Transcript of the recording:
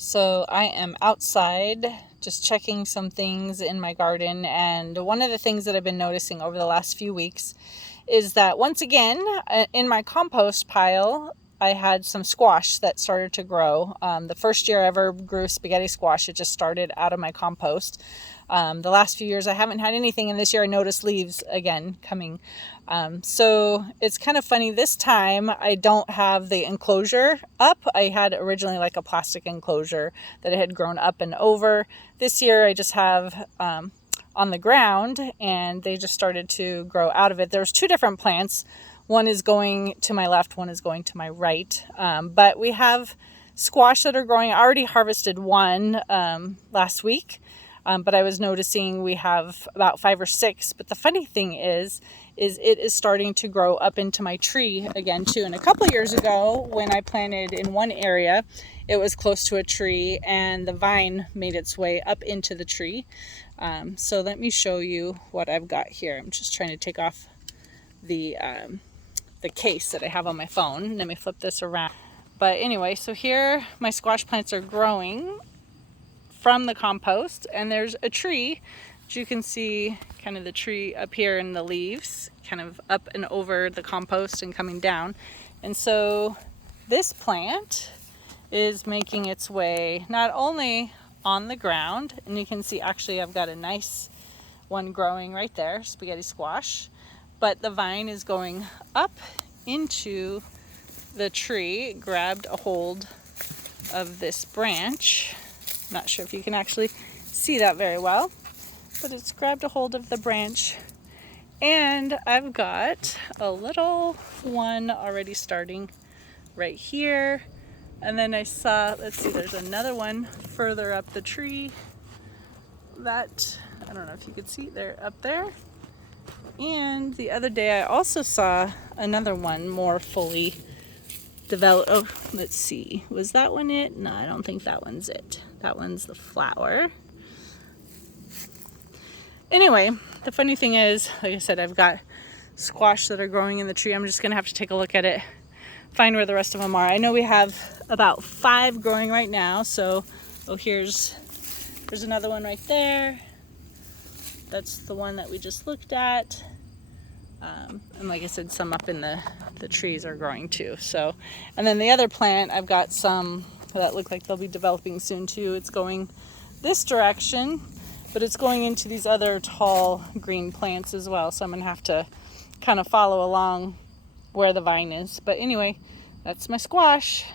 So I am outside just checking some things in my garden, and one of the things that I've been noticing over the last few weeks is that once again in my compost pile I had some squash that started to grow. The first year I ever grew spaghetti squash, it just started out of my compost. The last few years I haven't had anything, and this year I noticed leaves again coming. So it's kind of funny. This time I don't have the enclosure up. I had originally like a plastic enclosure that it had grown up and over. This year I just have on the ground, and they just started to grow out of it. There's two different plants. One is going to my left, one is going to my right. But we have squash that are growing. I already harvested one last week. But I was noticing we have about 5 or 6. But the funny thing is it is starting to grow up into my tree again too. And a couple of years ago, when I planted in one area, it was close to a tree, and the vine made its way up into the tree. So let me show you what I've got here. I'm just trying to take off the case that I have on my phone. Let me flip this around. But anyway, so here my squash plants are growing from the compost, and there's a tree, as you can see, kind of the tree up here, and the leaves kind of up and over the compost and coming down. And so this plant is making its way not only on the ground, and you can see actually I've got a nice one growing right there, spaghetti squash, but the vine is going up into the tree, grabbed a hold of this branch. Not sure if you can actually see that very well, but it's grabbed a hold of the branch, and I've got a little one already starting right here. And then I saw, let's see, there's another one further up the tree that, I don't know if you could see, they're up there. And the other day I also saw another one more fully developed. Oh, let's see, was that one it? No, I don't think that one's it. That one's the flower. Anyway, the funny thing is, like I said, I've got squash that are growing in the tree. I'm just gonna have to take a look at it, find where the rest of them are. I know we have about 5 growing right now. So, oh, there's another one right there. That's the one that we just looked at. And like I said, some up in the trees are growing too. So, and then the other plant, I've got some that look like they'll be developing soon too. It's going this direction, but it's going into these other tall green plants as well. So I'm gonna have to kind of follow along where the vine is. But anyway, that's my squash.